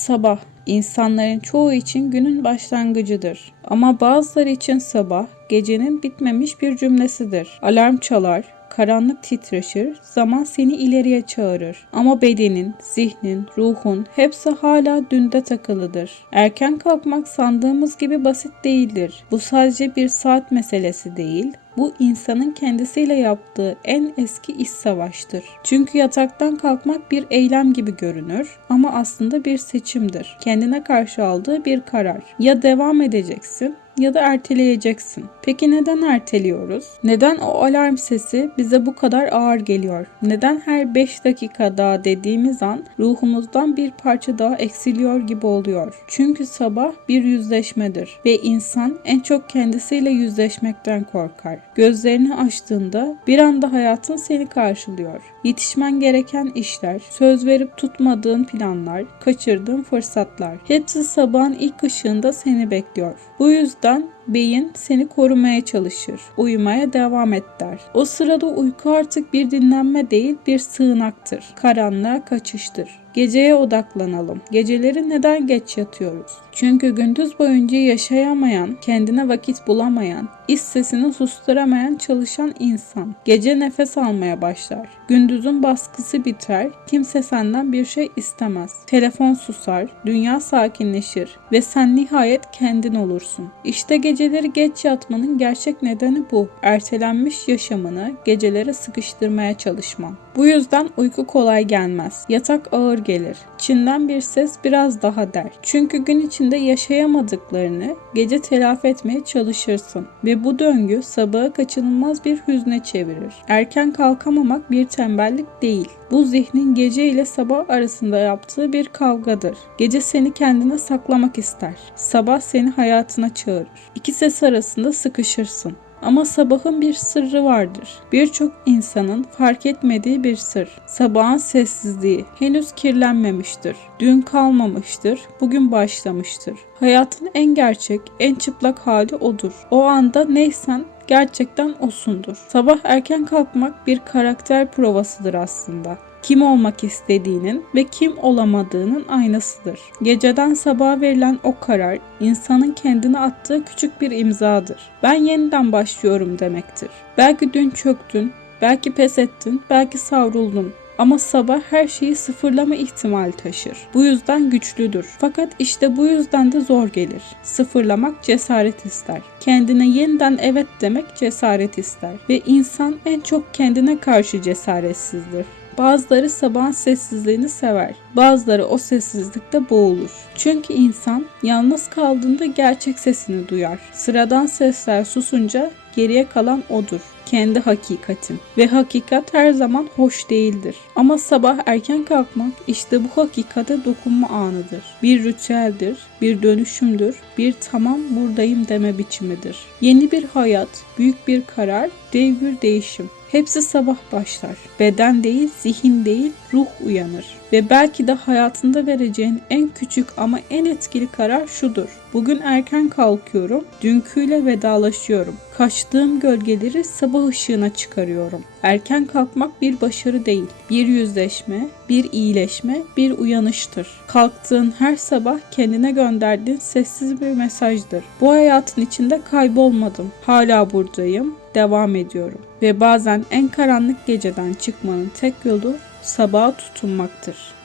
Sabah insanların çoğu için günün başlangıcıdır. Ama bazıları için sabah gecenin bitmemiş bir cümlesidir. Alarm çalar, karanlık titreşir, zaman seni ileriye çağırır. Ama bedenin, zihnin, ruhun hepsi hala dünde takılıdır. Erken kalkmak sandığımız gibi basit değildir. Bu sadece bir saat meselesi değil, bu insanın kendisiyle yaptığı en eski iş savaştır. Çünkü yataktan kalkmak bir eylem gibi görünür ama aslında bir seçimdir. Kendine karşı aldığı bir karar. Ya devam edeceksin ya da erteleyeceksin. Peki neden erteliyoruz? Neden o alarm sesi bize bu kadar ağır geliyor? Neden her 5 dakika daha dediğimiz an ruhumuzdan bir parça daha eksiliyor gibi oluyor? Çünkü sabah bir yüzleşmedir ve insan en çok kendisiyle yüzleşmekten korkar. Gözlerini açtığında bir anda hayatın seni karşılıyor. Yetişmen gereken işler, söz verip tutmadığın planlar, kaçırdığın fırsatlar. Hepsi sabahın ilk ışığında seni bekliyor. Bu yüzden beyin seni korumaya çalışır. Uyumaya devam et der. O sırada uyku artık bir dinlenme değil bir sığınaktır. Karanlığa kaçıştır. Geceye odaklanalım. Geceleri neden geç yatıyoruz? Çünkü gündüz boyunca yaşayamayan, kendine vakit bulamayan, iç sesini susturamayan çalışan insan gece nefes almaya başlar. Gündüzün baskısı biter, kimse senden bir şey istemez. Telefon susar, dünya sakinleşir ve sen nihayet kendin olursun. İşte geceleri geç yatmanın gerçek nedeni bu. Ertelenmiş yaşamını gecelere sıkıştırmaya çalışman. Bu yüzden uyku kolay gelmez. Yatak ağır gelir. Çinden bir ses biraz daha der. Çünkü gün içinde yaşayamadıklarını gece telafi etmeye çalışırsın. Ve bu döngü sabaha kaçınılmaz bir hüzne çevirir. Erken kalkamamak bir tembellik değil. Bu zihnin gece ile sabah arasında yaptığı bir kavgadır. Gece seni kendine saklamak ister. Sabah seni hayatına çağırır. İki ses arasında sıkışırsın. Ama sabahın bir sırrı vardır. Birçok insanın fark etmediği bir sır. Sabahın sessizliği henüz kirlenmemiştir. Dün kalmamıştır, bugün başlamıştır. Hayatın en gerçek, en çıplak hali odur. O anda neysen gerçekten osundur. Sabah erken kalkmak bir karakter provasıdır aslında kim olmak istediğinin ve kim olamadığının aynasıdır. Geceden sabaha verilen o karar insanın kendine attığı küçük bir imzadır. Ben yeniden başlıyorum demektir. Belki dün çöktün, belki pes ettin, belki savruldun. Ama sabah her şeyi sıfırlama ihtimali taşır. Bu yüzden güçlüdür. Fakat işte bu yüzden de zor gelir. Sıfırlamak cesaret ister. Kendine yeniden evet demek cesaret ister. Ve insan en çok kendine karşı cesaretsizdir. Bazıları sabahın sessizliğini sever. Bazıları o sessizlikte boğulur. Çünkü insan yalnız kaldığında gerçek sesini duyar. Sıradan sesler susunca geriye kalan odur. Kendi hakikatin. Ve hakikat her zaman hoş değildir. Ama sabah erken kalkmak işte bu hakikate dokunma anıdır. Bir ritüeldir, bir dönüşümdür, bir tamam buradayım deme biçimidir. Yeni bir hayat, büyük bir karar, dev bir değişim. Hepsi sabah başlar. Beden değil, zihin değil, ruh uyanır. Ve belki de hayatında vereceğin en küçük ama en etkili karar şudur. Bugün erken kalkıyorum, dünküyle vedalaşıyorum. Kaçtığım gölgeleri sabah ışığına çıkarıyorum. Erken kalkmak bir başarı değil, bir yüzleşme, bir iyileşme, bir uyanıştır. Kalktığın her sabah kendine gönderdiğin sessiz bir mesajdır. Bu hayatın içinde kaybolmadım. Hala buradayım, devam ediyorum. Ve bazen en karanlık geceden çıkmanın tek yolu sabaha tutunmaktır.